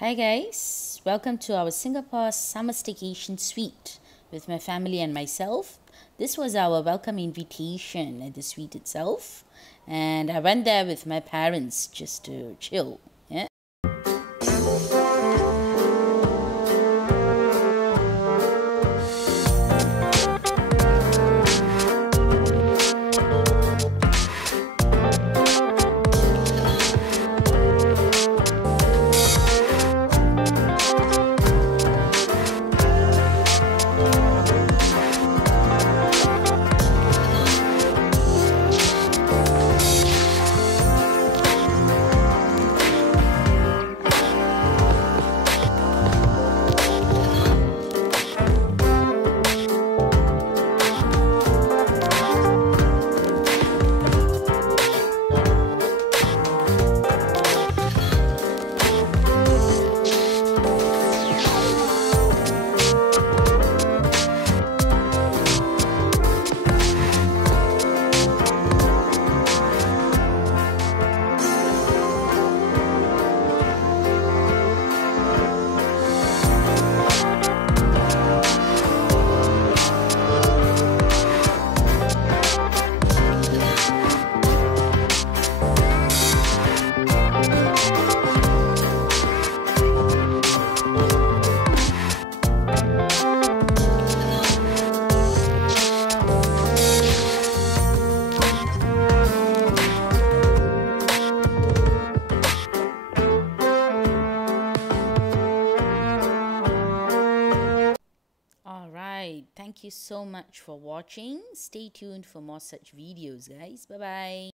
Hi guys, welcome to our Singapore summer staycation suite with my family and myself. This was our welcome invitation at the suite itself, and I went there with my parents just to chill. Yeah. Alright, thank you so much for watching. Stay tuned for more such videos, guys. Bye bye.